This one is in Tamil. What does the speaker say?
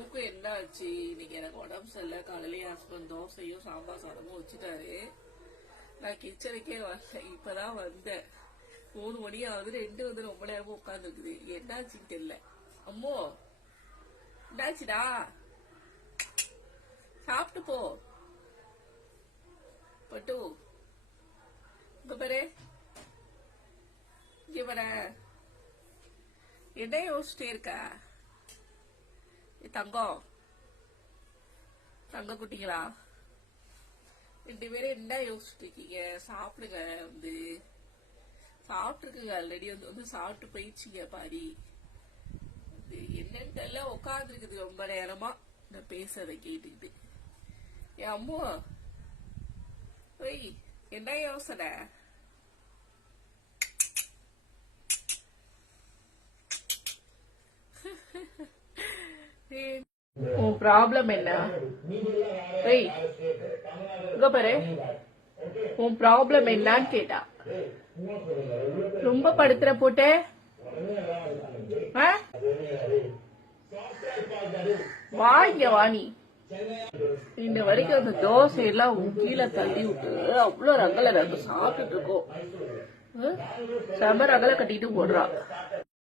அம்முக்கும் என்ன ஆச்சு இன்னைக்கு? எனக்கு உடம்பு சரியில்லை. காலையிலேயே ஹஸ்பண்ட் தோசையும் சாம்பார் சாதமும் வச்சுட்டாரு. நான் கிச்சனுக்கே வரல, இப்பதான் வந்தேன். 3 மணி ஆகுது. 2 வந்து ரொம்ப நேரமும் உட்கார்ந்து இருக்குது. என்னாச்சுன்னு தெரியல. அம்மோ என்னாச்சுடா? சாப்பிட்டு போ பட்டு. இங்க பாரு, இங்க பாரு, என்ன யோசிச்சுட்டே இருக்க தங்கம்? தங்க குட்டிங்களா 2 பேரும் என்ன யோசிச்சுட்டு இருக்கீங்க? சாப்பிடுங்க. வந்து சாப்பிட்டுருக்குங்க. ஆல்ரெடி வந்து சாப்பிட்டு போயிடுச்சுங்க பாரி. என்னன்னு தெரியல, உட்கார்ந்து இருக்குது ரொம்ப நேரமா நான் பேசுறதை கேட்டுக்கிட்டு. என் அம்மோ, ஒய் என்ன யோசனை? உன் ப்ராப்ளம் என்ன? இங்க பாரு, உன் ப்ராப்ளம் என்னன்னு கேட்டா. ரொம்ப படுத்துற போட்ட வாங்க வாணி. இந்த வரைக்கும் அந்த தோசை எல்லாம் கீழே தள்ளி விட்டு அவ்வளவு ரகல சாப்பிட்டுட்டு இருக்கோம். செம ரகலை கட்டிட்டு போடுறா.